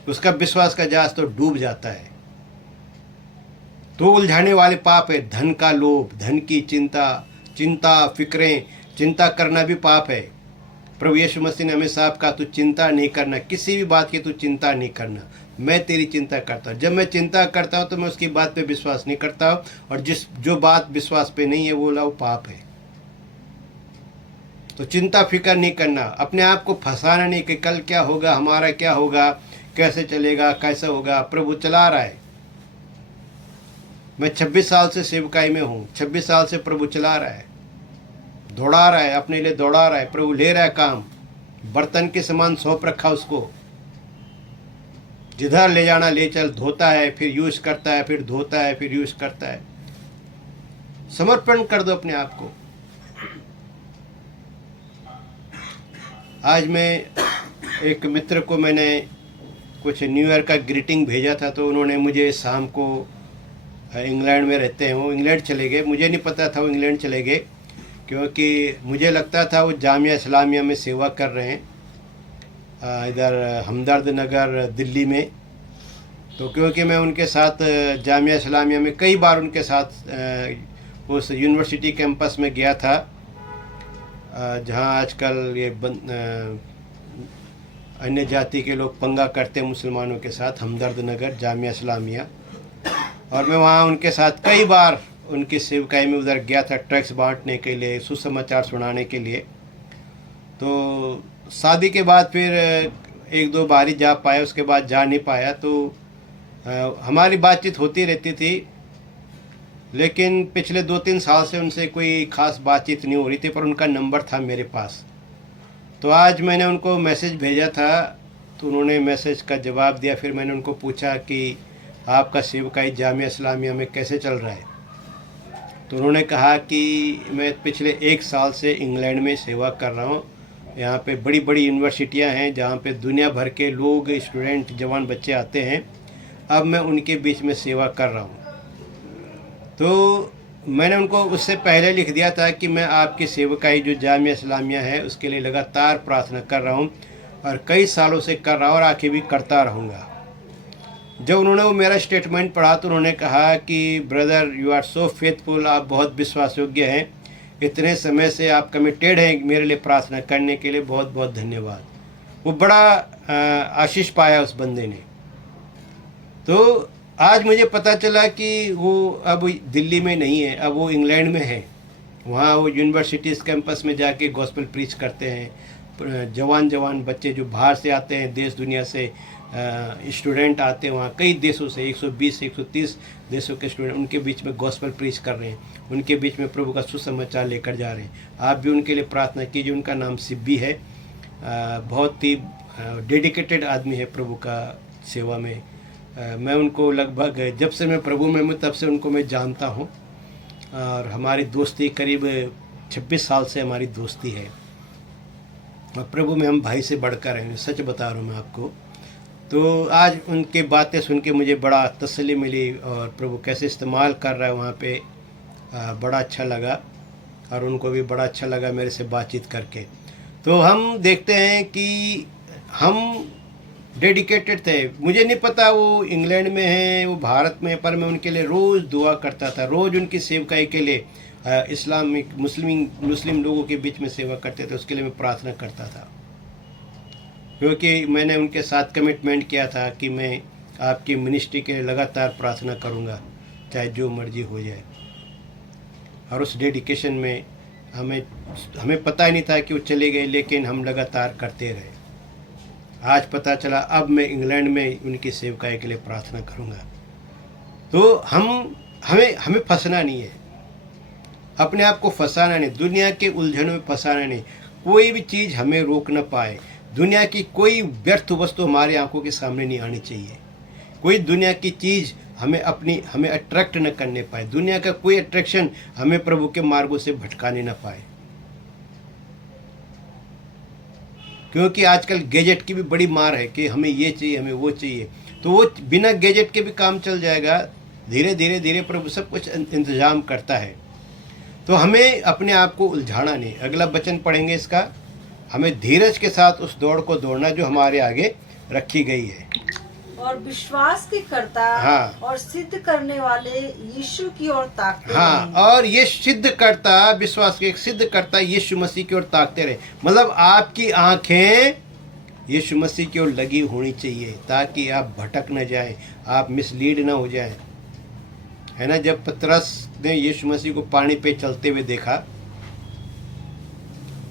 उसका विश्वास का जहाज तो डूब जाता है। तो उलझाने वाले पाप है धन का लोभ, धन की चिंता फिक्रें। चिंता करना भी पाप है। प्रभु यीशु मसीह ने हमें साफ कहा तू चिंता नहीं करना, किसी भी बात की तू चिंता नहीं करना, मैं तेरी चिंता करता हूँ। जब मैं चिंता करता हूँ तो मैं उसकी बात पे विश्वास नहीं करता हूँ, और जो बात विश्वास पे नहीं है वो पाप है। तो चिंता फिक्र नहीं करना, अपने आप को फंसाना नहीं कि कल क्या होगा, हमारा क्या होगा, कैसे चलेगा, कैसा होगा। प्रभु चला रहा है। मैं 26 साल से सेवकाई में हूँ, 26 साल से प्रभु चला रहा है, दौड़ा रहा है, अपने लिए दौड़ा रहा है। प्रभु ले रहा है काम, बर्तन के समान सौंप रखा उसको, जिधर ले जाना ले चल, धोता है फिर यूज करता है, फिर धोता है फिर यूज करता है। समर्पण कर दो अपने आप को। आज मैं एक मित्र को मैंने कुछ न्यू ईयर का ग्रीटिंग भेजा था, तो उन्होंने मुझे शाम को, इंग्लैंड में रहते हैं वो, इंग्लैंड चले गए। मुझे नहीं पता था वो इंग्लैंड चले गए, क्योंकि मुझे लगता था वो जामिया इस्लामिया में सेवा कर रहे हैं। इधर हमदर्द नगर दिल्ली में। तो क्योंकि मैं उनके साथ जामिया इस्लामिया में कई बार उनके साथ उस यूनिवर्सिटी कैंपस में गया था, जहां आजकल ये अन्य जाति के लोग पंगा करते हैं मुसलमानों के साथ, हमदर्द नगर जामिया इस्लामिया। और मैं वहाँ उनके साथ कई बार उनकी सेवकाई में उधर गया था, ट्रैक्स बांटने के लिए, सुसमाचार सुनाने के लिए। तो शादी के बाद फिर एक दो बार ही जा पाया, उसके बाद जा नहीं पाया। तो हमारी बातचीत होती रहती थी, लेकिन पिछले 2-3 साल से उनसे कोई ख़ास बातचीत नहीं हो रही थी, पर उनका नंबर था मेरे पास। तो आज मैंने उनको मैसेज भेजा था, तो उन्होंने मैसेज का जवाब दिया। फिर मैंने उनको पूछा कि आपका सेवकाई जामिया इस्लामिया में कैसे चल रहा है। तो उन्होंने कहा कि मैं पिछले 1 साल से इंग्लैंड में सेवा कर रहा हूँ। यहाँ पे बड़ी बड़ी यूनिवर्सिटियाँ हैं जहाँ पे दुनिया भर के लोग, स्टूडेंट, जवान बच्चे आते हैं। अब मैं उनके बीच में सेवा कर रहा हूँ। तो मैंने उनको उससे पहले लिख दिया था कि मैं आपकी सेवकाई जो जामिया इस्लामिया है उसके लिए लगातार प्रार्थना कर रहा हूँ, और कई सालों से कर रहा हूँ और आगे भी करता रहूँगा। जब उन्होंने वो मेरा स्टेटमेंट पढ़ा तो उन्होंने कहा कि brother, you are so faithful, आप बहुत विश्वास योग्य हैं, इतने समय से आप कमिटेड हैं मेरे लिए प्रार्थना करने के लिए, बहुत बहुत धन्यवाद। वो बड़ा आशीष पाया उस बंदे ने। तो आज मुझे पता चला कि वो अब दिल्ली में नहीं है, अब वो इंग्लैंड में है। वहाँ वो यूनिवर्सिटीज़ कैंपस में जाके गॉस्पेल प्रीच करते हैं। जवान बच्चे जो बाहर से आते हैं, देश दुनिया से स्टूडेंट आते हैं वहाँ, कई देशों से 120 से 130 देशों के स्टूडेंट उनके बीच में गॉस्पेल प्रीच कर रहे हैं, उनके बीच में प्रभु का सुसमाचार लेकर जा रहे हैं। आप भी उनके लिए प्रार्थना कीजिए। उनका नाम सिब्बी है, बहुत ही डेडिकेटेड आदमी है प्रभु का सेवा में। मैं उनको लगभग जब से मैं प्रभु में हूँ तब से उनको मैं जानता हूँ, और हमारी दोस्ती करीब 26 साल से हमारी दोस्ती है, और प्रभु में हम भाई से बढ़कर हैं, सच बता रहा हूँ मैं आपको। तो आज उनकी बातें सुन के मुझे बड़ा तसल्ली मिली, और प्रभु कैसे इस्तेमाल कर रहा है वहाँ पे, बड़ा अच्छा लगा, और उनको भी बड़ा अच्छा लगा मेरे से बातचीत करके। तो हम देखते हैं कि हम डेडिकेटेड थे। मुझे नहीं पता वो इंग्लैंड में हैं, वो भारत में, पर मैं उनके लिए रोज़ दुआ करता था, रोज़ उनकी सेवकाई के लिए, इस्लामिक मुस्लिम लोगों के बीच में सेवा करते थे, उसके लिए मैं प्रार्थना करता था। क्योंकि मैंने उनके साथ कमिटमेंट किया था कि मैं आपकी मिनिस्ट्री के लिए लगातार प्रार्थना करूंगा, चाहे जो मर्जी हो जाए। और उस डेडिकेशन में हमें पता ही नहीं था कि वो चले गए, लेकिन हम लगातार करते रहे। आज पता चला, अब मैं इंग्लैंड में उनकी सेवकाई के लिए प्रार्थना करूंगा। तो हमें फंसना नहीं है, अपने आप को फंसाना नहीं, दुनिया के उलझनों में फंसाना नहीं। कोई भी चीज़ हमें रोक न पाए, दुनिया की कोई व्यर्थ वस्तु हमारी आंखों के सामने नहीं आनी चाहिए। कोई दुनिया की चीज़ हमें अट्रैक्ट न करने पाए, दुनिया का कोई अट्रैक्शन हमें प्रभु के मार्गों से भटकाने न पाए। क्योंकि आजकल गैजेट की भी बड़ी मार है कि हमें ये चाहिए, हमें वो चाहिए, तो वो बिना गैजेट के भी काम चल जाएगा। धीरे धीरे प्रभु सब कुछ इंतजाम करता है। तो हमें अपने आप को उलझाना नहीं। अगला वचन पढ़ेंगे इसका, हमें धीरज के साथ उस दौड़ को दौड़ना जो हमारे आगे रखी गई है, और विश्वास के कर्ता हाँ, और सिद्ध करने वाले यीशु की ओर ताकते हाँ, रहें। और ये सिद्ध करता, विश्वास के सिद्ध करता यीशु मसीह की ओर ताकते रहे। मतलब आपकी आंखें यीशु मसीह की ओर लगी होनी चाहिए, ताकि आप भटक न जाएं, आप मिसलीड ना हो जाएं, है ना। जब पतरस ने यीशु मसीह को पानी पे चलते हुए देखा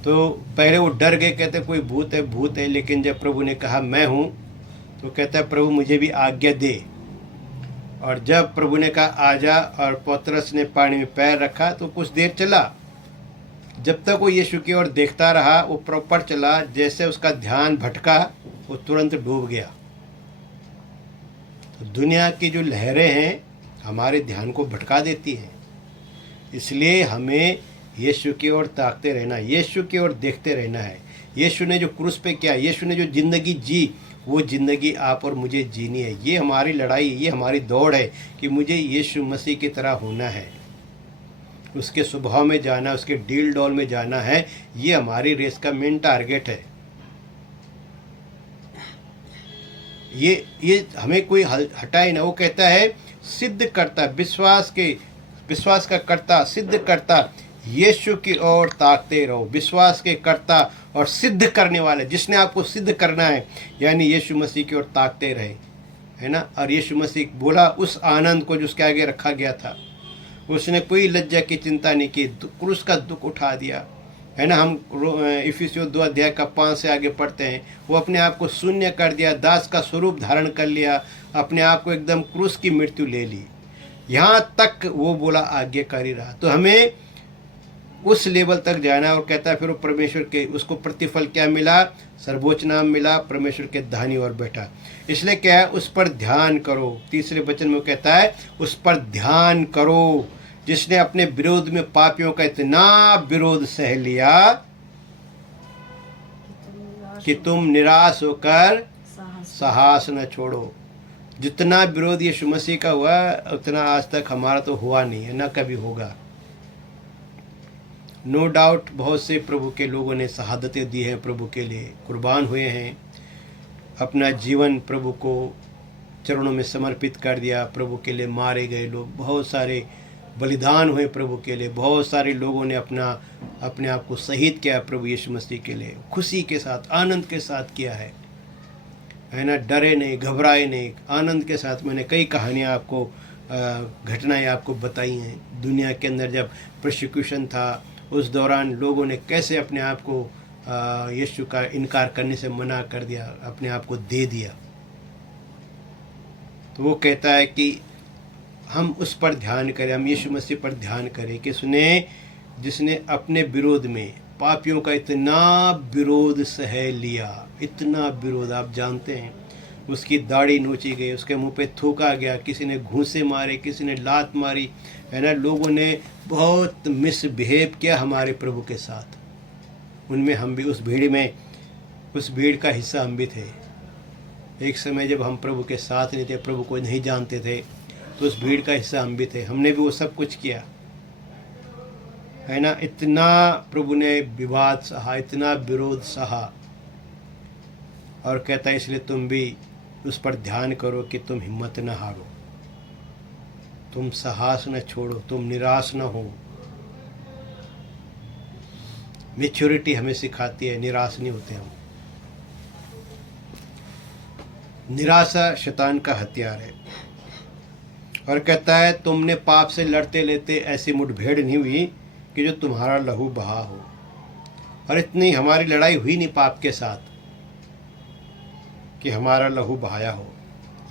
तो पहले वो डर गए, कहते कोई भूत है, लेकिन जब प्रभु ने कहा मैं हूँ, तो कहता है प्रभु मुझे भी आज्ञा दे। और जब प्रभु ने कहा आजा, और पतरस ने पानी में पैर रखा, तो कुछ देर चला। जब तक वो यीशु की ओर देखता रहा, वो प्रॉपर चला। जैसे उसका ध्यान भटका, वो तुरंत डूब गया। तो दुनिया की जो लहरें हैं हमारे ध्यान को भटका देती हैं, इसलिए हमें यीशु की ओर ताकते रहना, यीशु की ओर देखते रहना है। यीशु ने जो क्रूस पे किया, यीशु ने जो ज़िंदगी जी, वो ज़िंदगी आप और मुझे जीनी है। ये हमारी लड़ाई, ये हमारी दौड़ है कि मुझे यीशु मसीह की तरह होना है, उसके स्वभाव में जाना, उसके डील डॉल में जाना है। ये हमारी रेस का मेन टारगेट है। ये हमें कोई हटाए ना। वो कहता है सिद्ध करता, विश्वास का कर्ता, सिद्ध करता यीशु की ओर ताकते रहो। विश्वास के कर्ता और सिद्ध करने वाले, जिसने आपको सिद्ध करना है, यानी यीशु मसीह की ओर ताकते रहे, है ना। और यीशु मसीह बोला उस आनंद को जो उसके आगे रखा गया था, उसने कोई लज्जा की चिंता नहीं की, क्रूस का दुख उठा दिया, है ना। हम इफिसियों 2 अध्याय का 5 से आगे पढ़ते हैं। वो अपने आप को शून्य कर दिया, दास का स्वरूप धारण कर लिया, अपने आप को एकदम क्रूस की मृत्यु ले ली। यहाँ तक वो बोला आज्ञाकारी रहा। तो हमें उस लेवल तक जाना है। और कहता है फिर वो परमेश्वर के, उसको प्रतिफल क्या मिला? सर्वोच्च नाम मिला, परमेश्वर के दाहिनी ओर बैठा। इसलिए क्या है, उस पर ध्यान करो। तीसरे वचन में वो कहता है उस पर ध्यान करो, जिसने अपने विरोध में पापियों का इतना विरोध सह लिया कि तुम निराश होकर साहस न छोड़ो। जितना विरोध यीशु मसीह का हुआ उतना आज तक हमारा तो हुआ नहीं है, ना कभी होगा। नो डाउट बहुत से प्रभु के लोगों ने शहादतें दी हैं, प्रभु के लिए कुर्बान हुए हैं, अपना जीवन प्रभु को चरणों में समर्पित कर दिया, प्रभु के लिए मारे गए लोग, बहुत सारे बलिदान हुए प्रभु के लिए, बहुत सारे लोगों ने अपने आप को शहीद किया प्रभु यीशु मसीह के लिए, खुशी के साथ आनंद के साथ किया है ना। डरे नहीं, घबराए नहीं, आनंद के साथ। मैंने कई कहानियाँ आपको, घटनाएं आपको बताई हैं। दुनिया के अंदर जब प्रोसिक्यूशन था, उस दौरान लोगों ने कैसे अपने आप को यीशु का इनकार करने से मना कर दिया, अपने आप को दे दिया। तो वो कहता है कि हम उस पर ध्यान करें, हम यीशु मसीह पर ध्यान करें कि जिसने अपने विरोध में पापियों का इतना विरोध सह लिया, इतना विरोध। आप जानते हैं उसकी दाढ़ी नोची गई, उसके मुंह पे थूका गया, किसी ने घूंसे मारे, किसी ने लात मारी, है ना। लोगों ने बहुत मिसबिहेव किया हमारे प्रभु के साथ। उनमें हम भी उस भीड़ का हिस्सा हम भी थे। एक समय जब हम प्रभु के साथ नहीं थे, प्रभु को नहीं जानते थे, तो उस भीड़ का हिस्सा हम भी थे। हमने भी वो सब कुछ किया, है ना। इतना प्रभु ने विवाद सहा, इतना विरोध सहा। और कहता है इसलिए तुम भी उस पर ध्यान करो कि तुम हिम्मत न हारो, तुम साहस न छोड़ो, तुम निराश न हो। मैच्योरिटी हमें सिखाती है निराश नहीं होते हम। निराशा शैतान का हथियार है। और कहता है तुमने पाप से लड़ते लेते ऐसी मुठभेड़ नहीं हुई कि जो तुम्हारा लहू बहा हो। और इतनी हमारी लड़ाई हुई नहीं पाप के साथ कि हमारा लहू बहाया हो,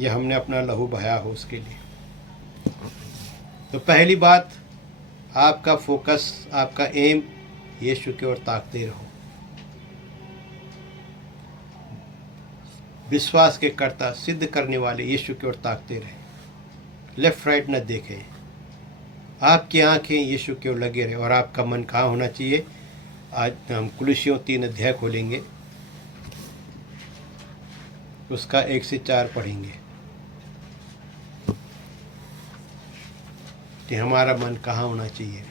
या हमने अपना लहू बहाया हो उसके लिए। तो पहली बात, आपका फोकस, आपका एम यीशु की ओर ताकते रहो। विश्वास के कर्ता, सिद्ध करने वाले यीशु की ओर ताकते रहे, लेफ्ट राइट न देखें। आपकी आंखें यीशु की ओर लगे रहे। और आपका मन कहाँ होना चाहिए? आज हम कुलुसियों 3 अध्याय खोलेंगे, उसका 1 से 4 पढ़ेंगे कि हमारा मन कहाँ होना चाहिए।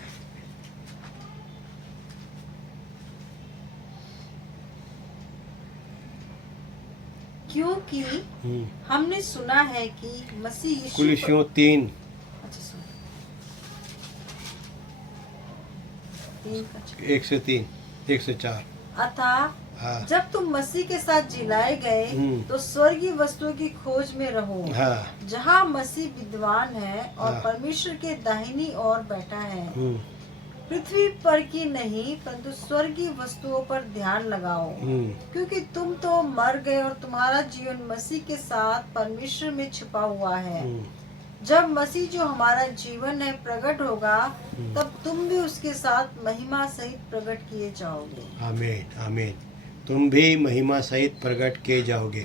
क्योंकि हमने सुना है कि मसीह यीशु कुलुसियों 3 1 से 3 1 से 4। अतः हाँ। जब तुम मसीह के साथ जिलाए गए तो स्वर्गीय वस्तुओं की खोज में रहो, हाँ। जहाँ मसीह विद्वान है और हाँ। परमेश्वर के दाहिनी ओर बैठा है। पृथ्वी पर की नहीं परंतु स्वर्गीय वस्तुओं पर ध्यान लगाओ, क्योंकि तुम तो मर गए और तुम्हारा जीवन मसीह के साथ परमेश्वर में छिपा हुआ है। जब मसीह जो हमारा जीवन है प्रकट होगा, तब तुम भी उसके साथ महिमा सहित प्रकट किए जाओगे। आमीन, आमीन। तुम भी महिमा सहित प्रकट किए जाओगे।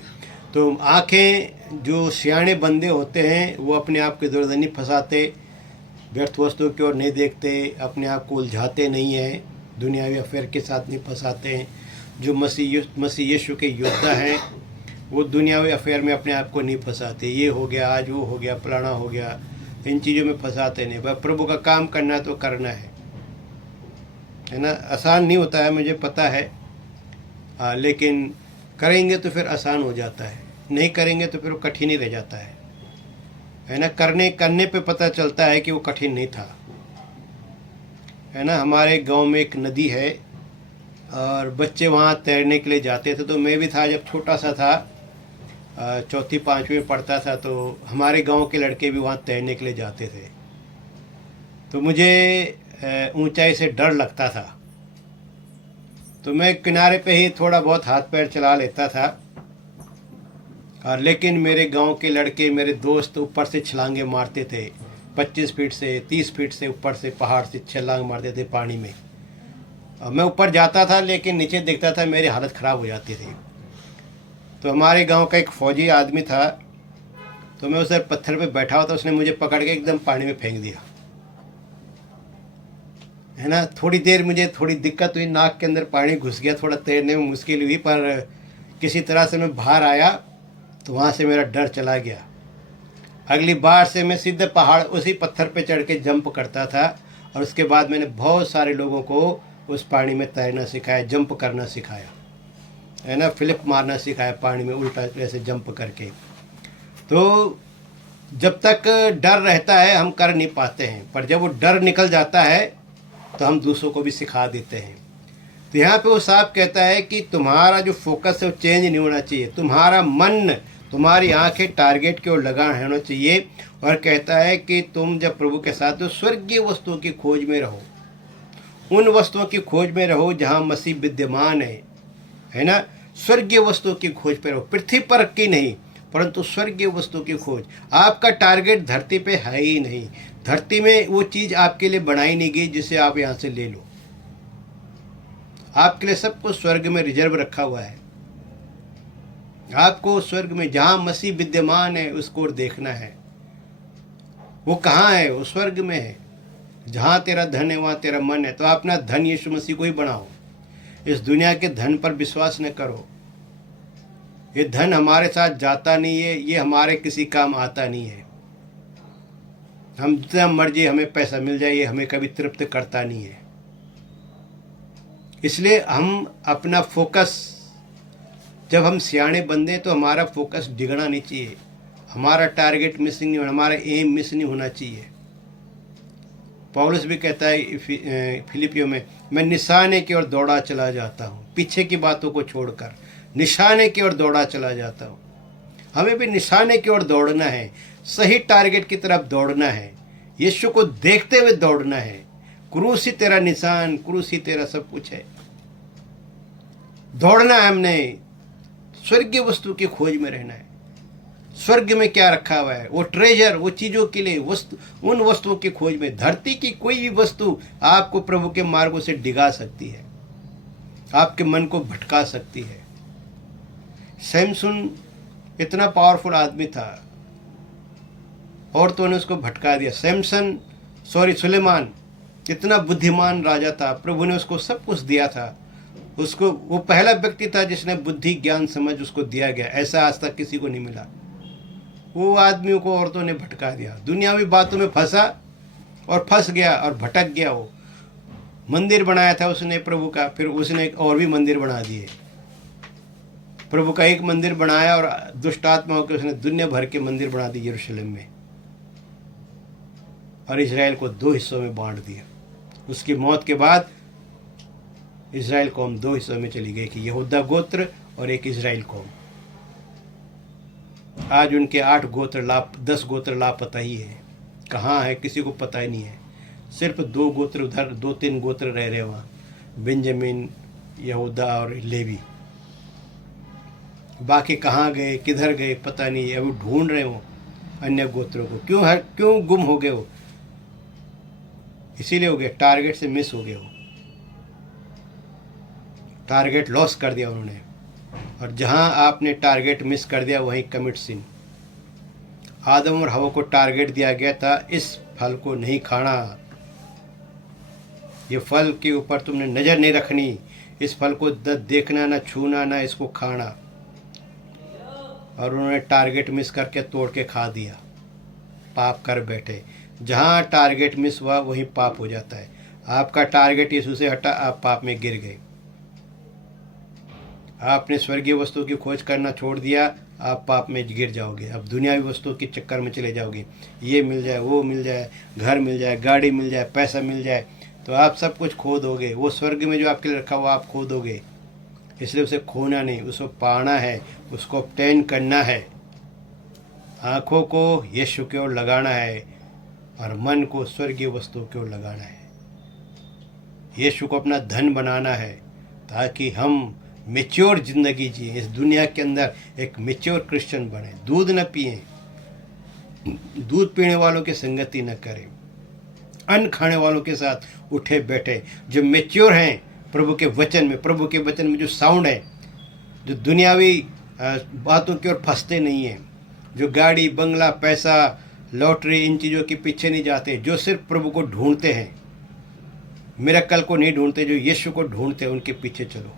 तो आंखें, जो सियाने बंदे होते हैं वो अपने आप के इधर नहीं फंसाते, व्यर्थ वस्तुओं की ओर नहीं देखते, अपने आप को उलझाते नहीं हैं, दुनियावी अफेयर के साथ नहीं फंसाते हैं। जो मसीह यीशु के योद्धा हैं वो दुनियावी अफेयर में अपने आप को नहीं फंसाते। ये हो गया, आज वो हो गया, फलाना हो गया, इन चीज़ों में फंसाते नहीं। बस प्रभु का काम करना है तो करना है ना। आसान नहीं होता है, मुझे पता है, लेकिन करेंगे तो फिर आसान हो जाता है। नहीं करेंगे तो फिर वो कठिन ही रह जाता है ना। करने पे पता चलता है कि वो कठिन नहीं था, है ना। हमारे गांव में एक नदी है और बच्चे वहाँ तैरने के लिए जाते थे, तो मैं भी था जब छोटा सा था, चौथी पाँचवीं में पढ़ता था, तो हमारे गांव के लड़के भी वहाँ तैरने के लिए जाते थे। तो मुझे ऊंचाई से डर लगता था, तो मैं किनारे पे ही थोड़ा बहुत हाथ पैर चला लेता था। और लेकिन मेरे गांव के लड़के, मेरे दोस्त ऊपर से छलांगे मारते थे, 25 फीट से 30 फीट से ऊपर से पहाड़ से छलांग मारते थे पानी में। और मैं ऊपर जाता था लेकिन नीचे देखता था, मेरी हालत ख़राब हो जाती थी। तो हमारे गांव का एक फौजी आदमी था, तो मैं उसे पत्थर पे बैठा हुआ था, उसने मुझे पकड़ के एकदम पानी में फेंक दिया, है ना। थोड़ी देर मुझे थोड़ी दिक्कत हुई, नाक के अंदर पानी घुस गया, थोड़ा तैरने में मुश्किल हुई, पर किसी तरह से मैं बाहर आया, तो वहाँ से मेरा डर चला गया। अगली बार से मैं सीधे पहाड़ उसी पत्थर पे चढ़ के जंप करता था, और उसके बाद मैंने बहुत सारे लोगों को उस पानी में तैरना सिखाया, जंप करना सिखाया, है ना, फ्लिप मारना सिखाया पानी में उल्टा ऐसे जंप करके। तो जब तक डर रहता है हम कर नहीं पाते हैं, पर जब वो डर निकल जाता है तो हम दूसरों को भी सिखा देते हैं। तो यहाँ पे वो साहब कहता है कि तुम्हारा जो फोकस है वो चेंज नहीं होना चाहिए, तुम्हारा मन, तुम्हारी आंखें टारगेट की ओर लगा होना चाहिए। और कहता है कि तुम जब प्रभु के साथ हो, स्वर्गीय वस्तुओं की खोज में रहो, उन वस्तुओं की खोज में रहो जहाँ मसीह विद्यमान है ना। स्वर्गीय वस्तुओं की खोज पे रहो, पृथ्वी पर की नहीं, परंतु स्वर्गीय वस्तुओं की खोज। आपका टारगेट धरती पे है ही नहीं, धरती में वो चीज़ आपके लिए बनाई नहीं गई जिसे आप यहाँ से ले लो। आपके लिए सब कुछ स्वर्ग में रिजर्व रखा हुआ है। आपको स्वर्ग में जहाँ मसीह विद्यमान है उसको ओर देखना है। वो कहाँ है? वो स्वर्ग में है। जहाँ तेरा धन है वहाँ तेरा मन है। तो अपना धन यीशु मसीह को ही बनाओ, इस दुनिया के धन पर विश्वास न करो। ये धन हमारे साथ जाता नहीं है, ये हमारे किसी काम आता नहीं है। हम जितना मर्जी हमें पैसा मिल जाए, ये हमें कभी तृप्त करता नहीं है। इसलिए हम अपना फोकस, जब हम सियाणे बंदे तो हमारा फोकस डिगना नहीं चाहिए, हमारा टारगेट मिसिंग नहीं होना, हमारा एम मिस नहीं होना चाहिए। पौलुस भी कहता है फिलिपियों में, मैं निशाने की ओर दौड़ा चला जाता हूँ, पीछे की बातों को छोड़कर निशाने की ओर दौड़ा चला जाता हूँ। हमें भी निशाने की ओर दौड़ना है, सही टारगेट की तरफ दौड़ना है, यीशु को देखते हुए दौड़ना है। क्रूस ही तेरा निशान, क्रूस ही तेरा सब कुछ है। दौड़ना है हमने, स्वर्गीय वस्तु की खोज में रहना है। स्वर्ग में क्या रखा हुआ है, वो ट्रेजर, वो चीज़ों के लिए वस्तु, उन वस्तुओं की खोज में। धरती की कोई भी वस्तु आपको प्रभु के मार्गों से डिगा सकती है, आपके मन को भटका सकती है। सैमसन इतना पावरफुल आदमी था, औरतों ने उसको भटका दिया। सुलेमान इतना बुद्धिमान राजा था, प्रभु ने उसको सब कुछ दिया था। उसको, वो पहला व्यक्ति था जिसने बुद्धि ज्ञान समझ उसको दिया गया, ऐसा आज तक किसी को नहीं मिला। वो आदमियों को औरतों ने भटका दिया, दुनियावी बातों में फंसा और फंस गया और भटक गया। वो मंदिर बनाया था उसने प्रभु का, फिर उसने और भी मंदिर बना दिए। प्रभु का एक मंदिर बनाया और दुष्ट आत्माओं के उसने दुनिया भर के मंदिर बना दिए यरूशलेम में, और इजराइल को 2 हिस्सों में बांट दिया। उसकी मौत के बाद इजराइल कौम 2 हिस्सों में चली गई, कि यहूदा गोत्र और एक इजराइल कौम। आज उनके 10 गोत्र लापता ही है, कहाँ है किसी को पता ही नहीं है। सिर्फ 2 गोत्र उधर, 2-3 गोत्र रह रहे वहाँ, बेंजामिन, यहूदा और लेवी। बाकी कहाँ गए, किधर गए पता नहीं है। अभी ढूंढ रहे हो अन्य गोत्रों को। क्यों गुम हो गए हो? इसीलिए हो गए, टारगेट से मिस हो गए हो, टारगेट लॉस कर दिया उन्होंने। और जहाँ आपने टारगेट मिस कर दिया वहीं कमिट सिन। आदम और हवा को टारगेट दिया गया था, इस फल को नहीं खाना, ये फल के ऊपर तुमने नज़र नहीं रखनी, इस फल को देखना ना, छूना ना, इसको खाना। और उन्होंने टारगेट मिस करके तोड़ के खा दिया, पाप कर बैठे। जहाँ टारगेट मिस हुआ वहीं पाप हो जाता है। आपका टारगेट यीशु से हटा, आप पाप में गिर गए। आपने स्वर्गीय वस्तु की खोज करना छोड़ दिया, आप पाप में गिर जाओगे। अब दुनियावी वस्तुओं के चक्कर में चले जाओगे, ये मिल जाए, वो मिल जाए, घर मिल जाए, गाड़ी मिल जाए, पैसा मिल जाए, तो आप सब कुछ खो दोगे। वो स्वर्ग में जो आपके लिए रखा हुआ आप खो दोगे। इसलिए उसे खोना नहीं, उसको पाना है, उसको ऑब्टेन करना है। आँखों को यीशु की ओर लगाना है और मन को स्वर्गीय वस्तुओं की ओर लगाना है। यीशु को अपना धन बनाना है ताकि हम मेच्योर ज़िंदगी जिए, इस दुनिया के अंदर एक मेच्योर क्रिश्चियन बने। दूध न पिए, दूध पीने वालों की संगति न करें, अन्न खाने वालों के साथ उठे बैठे। जो मेच्योर हैं प्रभु के वचन में, प्रभु के वचन में जो साउंड है, जो दुनियावी बातों की ओर फंसते नहीं हैं, जो गाड़ी बंगला पैसा लॉटरी इन चीज़ों के पीछे नहीं जाते, जो सिर्फ प्रभु को ढूंढते हैं, मिरेकल को नहीं ढूंढते, जो यीशु को ढूंढते हैं, उनके पीछे चलो।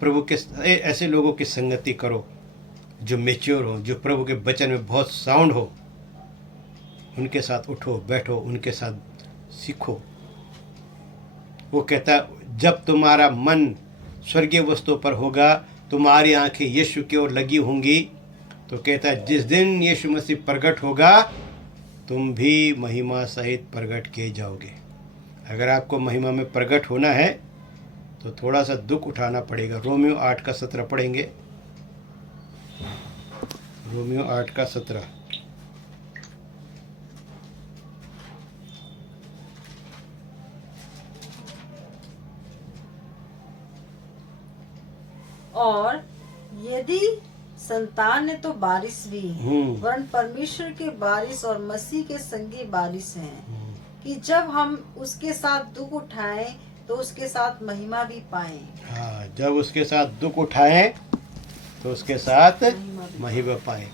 प्रभु के ऐसे लोगों की संगति करो जो मेच्योर हो, जो प्रभु के वचन में बहुत साउंड हो। उनके साथ उठो बैठो, उनके साथ सीखो। वो कहता है जब तुम्हारा मन स्वर्गीय वस्तुओं पर होगा, तुम्हारी आंखें यीशु की ओर लगी होंगी, तो कहता है जिस दिन यीशु मसीह प्रकट होगा तुम भी महिमा सहित प्रकट किए जाओगे। अगर आपको महिमा में प्रकट होना है तो थोड़ा सा दुख उठाना पड़ेगा। रोमियो 8:17 पढ़ेंगे। रोमियो 8:17। और यदि संतान है तो बारिश भी है, वरन परमेश्वर के बारिश और मसीह के संगी बारिश है, कि जब हम उसके साथ दुख उठाएं तो उसके साथ महिमा भी पाएं। हाँ, जब उसके साथ दुख उठाएं तो उसके साथ महिमा पाएं।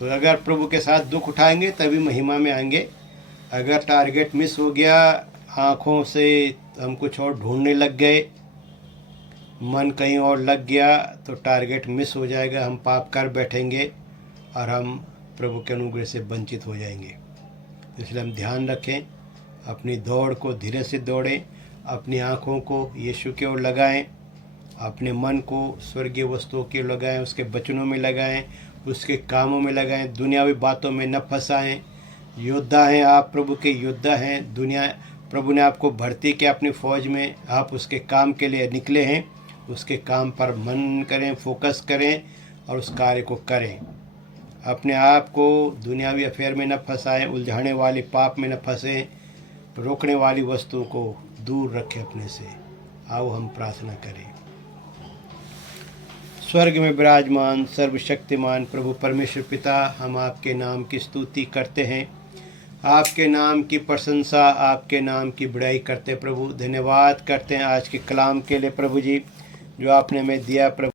तो अगर प्रभु के साथ दुख उठाएंगे तभी महिमा में आएंगे। अगर टारगेट मिस हो गया, आँखों से हम कुछ और ढूंढने लग गए, मन कहीं और लग गया, तो टारगेट मिस हो जाएगा। हम पाप कर बैठेंगे और हम प्रभु के अनुग्रह से वंचित हो जाएंगे। इसलिए हम ध्यान रखें, अपनी दौड़ को धीरे से दौड़ें, अपनी आँखों को यीशु की ओर लगाएं, अपने मन को स्वर्गीय वस्तुओं की ओर लगाएं, उसके वचनों में लगाएं, उसके कामों में लगाएं, दुनियावी बातों में न फंसाएं। योद्धा हैं आप, प्रभु के योद्धा हैं। प्रभु ने आपको भर्ती किया अपनी फ़ौज में, आप उसके काम के लिए निकले हैं। उसके काम पर मन करें, फोकस करें और उस कार्य को करें। अपने आप को दुनियावी अफेयर में न फंसाएं, उलझाने वाले पाप में न फंसें, रोकने वाली वस्तुओं को दूर रखें अपने से। आओ हम प्रार्थना करें। स्वर्ग में विराजमान सर्वशक्तिमान प्रभु परमेश्वर पिता, हम आपके नाम की स्तुति करते हैं, आपके नाम की प्रशंसा, आपके नाम की बड़ाई करते प्रभु। धन्यवाद करते हैं आज के कलाम के लिए प्रभु जी, जो आपने हमें दिया प्रभु।